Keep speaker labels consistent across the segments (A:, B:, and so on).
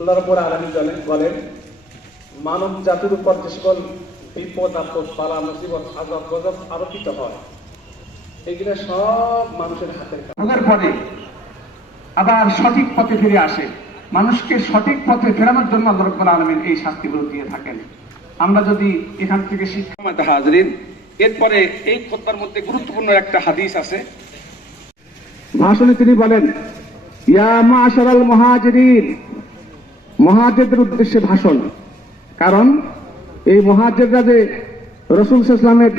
A: আল্লাহর উপর আলমী বলেন মানব জাতির উপর যে সকল বিপদ আপদ পালা মুসিবত আজব গজব আরোপিত হয় এগুলো সব মানুষের হাতের কাজ
B: ভোগের পরে আবার সঠিক পথে ফিরে আসে। মানুষকে সঠিক পথে ফেরানোর জন্য আল্লাহ রব্বুল আলমিন এই শাস্তিগুলো দিয়ে থাকেন। আমরা যদি এখান থেকে শিক্ষা হাজরিন এরপরে এই খোদ্বার মধ্যে গুরুত্বপূর্ণ একটা হাদিস আছে। ভাষণে তিনি বলেন ইয়া মাশারাল মুহাজিরিন মহাজেদের উদ্দেশ্যে ভাষণ। কারণ এই মহাজেদরা যে রসুল ইসলামের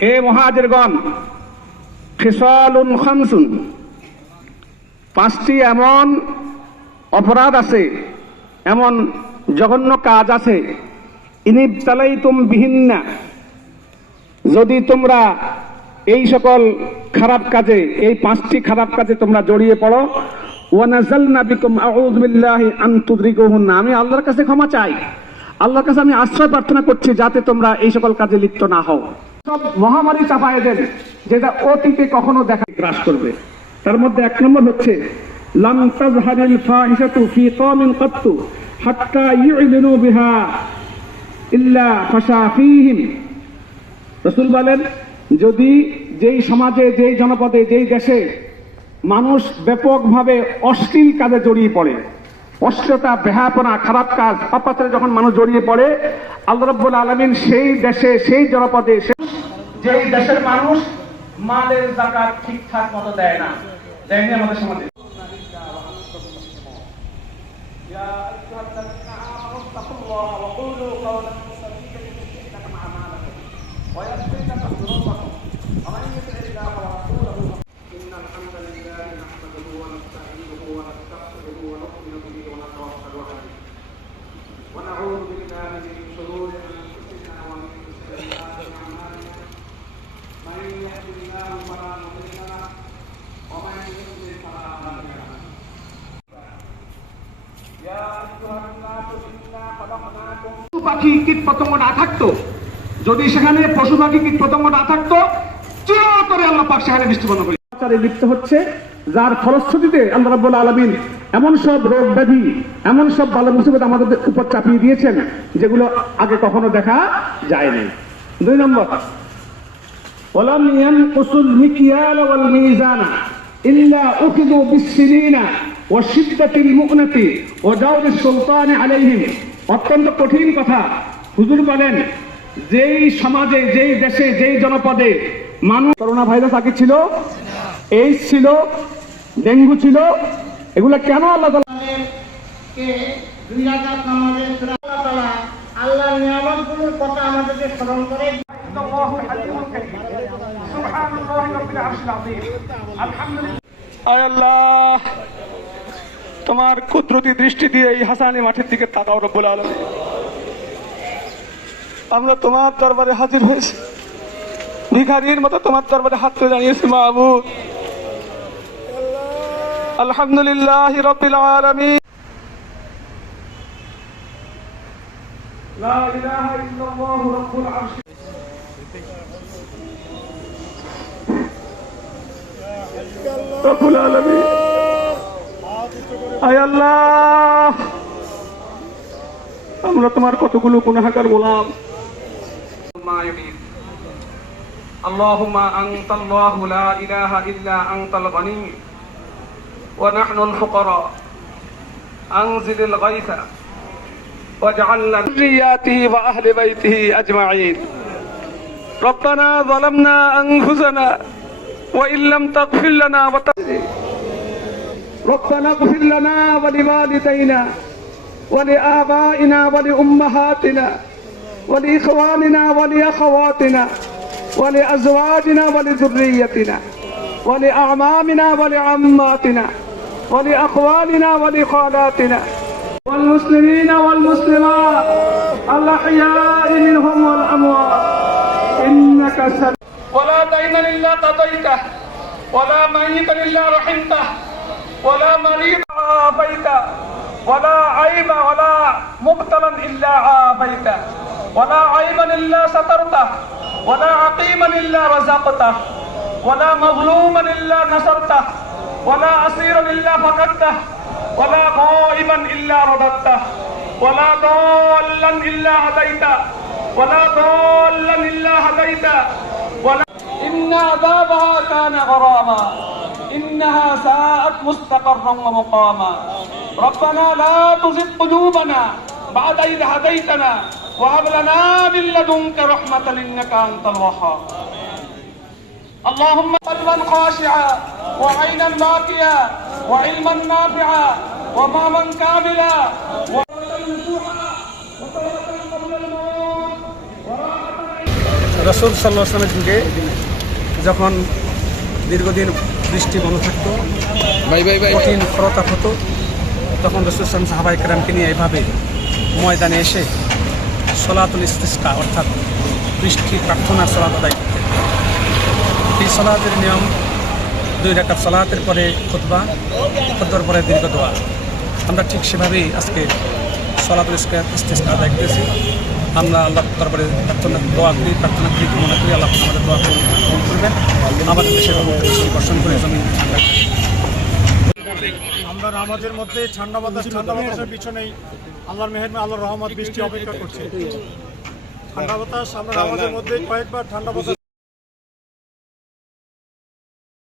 B: হে মহাজেরগণ খেসালুন খামসুন। পাঁচটি এমন অপরাধ আছে, এমন জঘন্য কাজ আছে। ইনিব চালাই তুম বিহিন্না। যদি তোমরা এই সকল খারাপ কাজে, এই পাঁচটি খারাপ কাজে তোমরা জড়িয়ে পড়ো আমি আল্লাহর কাছে ক্ষমা চাই। আল্লাহর কাছে আমি আশ্রয় প্রার্থনা করছি যাতে তোমরা এই সকল কাজে লিপ্ত না হও। সব মহামারী চাপায় দেন যেটা অতীতে কখনো দেখা গ্রাস করবে। তার মধ্যে এক নম্বর হচ্ছে, লাম তাজহারিল ফাহিশাতু ফি কওমিন কাত্তু হাত্তা ইউলিনু বিহা ইল্লা বলেন, যদি যেই সমাজে, যেই জনপদে, যেই দেশে মানুষ ব্যাপকভাবে অশ্লীল কাজে জড়িয়ে পড়ে অশ্লীলতা বেহাপনা খারাপ কাজ অপাত্রে যখন মানুষ জড়িয়ে পড়ে আল্লাহ রব্বুল আলমিন সেই দেশে সেই জনপদে সে- যেই দেশের মানুষ মালের জাকাত ঠিকঠাক মতো দেয় না দেয়নি আমাদের সমাজে يا أيها الذين آمنوا اتقوا الله وقولوا قولا سديدا يصلح لكم أعمالكم ويغفر لكم ذنوبكم ومن يطع الله পাখি কীট পতঙ্গ না থাকতো যদি সেখানে পশু পাখি কীট পতঙ্গ না থাকতো চিরতরে আল্লাহ পাক সেখানে দৃষ্টিবন্ধ করে আচারে লিপ্ত হচ্ছে যার ফলশ্রুতিতে আল্লাহ রাব্বুল আলামিন এমন সব রোগ ব্যাধি এমন সব বালা মুসিবত আমাদের উপর চাপিয়ে দিয়েছেন যেগুলো আগে কখনো দেখা যায়নি দুই নম্বর ولم ينقصوا المكيال والميزان إلا أخذوا بالسنين وشدة المؤنة وجور السلطان عليهم অত্যন্ত কঠিন কথা। হুজুর বলেন যেই সমাজে যেই দেশে যেই জনপদে মানুষ করোনা ভাইরাস আগে ছিল এইডস ছিল ডেঙ্গু ছিল এগুলো কেন আল্লাহ তাআলা
C: কে দুই রাকাত আল্লাহ নিয়ামতগুলোর কথা আমাদেরকে স্মরণ করে
B: আল্লাহ। তোমার কুদরতি দৃষ্টি দিয়ে এই হাসানি মাঠের দিকে তাকাও রব্বুল আলম আমরা তোমার দরবারে হাজির হয়েছি ভিখারির মতো তোমার দরবারে হাত তুলে দাঁড়িয়েছি মাহবুব আলহামদুলিল্লাহ রব্বিল আলামিন لا إله إلا الله رب العرش رب العالمين আয় আল্লাহ আমরা তোমার কতগুলো গুনাহাগার গোলাম اللهم أنت الله لا إله إلا أنت الغني ونحن الفقراء أنزل الغيث واجعلنا ذرياته وأهل بيته أجمعين ربنا ظلمنا أنفسنا وإن لم تغفر لنا وتغفر ربنا اغفر لنا ولوالدينا ولآبائنا ولأمهاتنا ولإخواننا ولأخواتنا ولأزواجنا ولذريتنا ولأعمامنا ولعماتنا ولأخوالنا ولخالاتنا والمسلمين والمسلمات الأحياء منهم والأموات إنك سل ولا دين إلا قضيته ولا ميتا إلا رحمته ولا مريض عافيته ولا عيب ولا مبتلا إلا عافيته ولا عيبا إلا سترته ولا عقيما إلا رزقته ولا مظلوما إلا نصرته ولا أسيرا إلا فقدته ولا غائبا إلا رددته ولا ضالا إلا هديته ولا ضالا إلا هديته ولا إن عذابها كان غراما. إنها ساءت مستقرا ومقاما ربنا لا تزغ قلوبنا بعد إذ هديتنا وهب لنا من لدنك رحمة إنك أنت الوهاب اللهم قلبا خاشعا وعينا باكيا وعلما نافعا وماما كاملا
D: রসুল সাল্লাহ আসলামের যুগে যখন দীর্ঘদিন বৃষ্টি বন্ধ থাকতো। কঠিন প্রতাপ হতো। তখন রসুল সালাম সাহাবাই কেরামকে নিয়ে এভাবে ময়দানে এসে সলাতুল ইস্তিস্কা অর্থাৎ বৃষ্টি প্রার্থনা সলাত আদায় করতেন। এই সলাতের নিয়ম দুই রাকাত সলাতের পরে খুতবা খুতবার পরে দীর্ঘ দোয়া। আমরা ঠিক সেভাবেই আজকে সলাতুল ইস্কা- ইস্তিস্কা আদায় করেছি আমরা আল্লাহ তারপরে প্রার্থনা দোয়া করি, প্রার্থনা করি মনে করি, আল্লাহ আমাদের দোয়া করবেন। আমাদের দেশের করে
E: আমরা নামাজের মধ্যে ঠান্ডা বাতাস, ঠান্ডা বাতাসের পিছনেই আল্লাহর মেহের আল্লাহর রহমত, বৃষ্টি অপেক্ষা করছে। ঠান্ডা বাতাস, আমরা নামাজের মধ্যে কয়েকবার ঠান্ডা বাতাস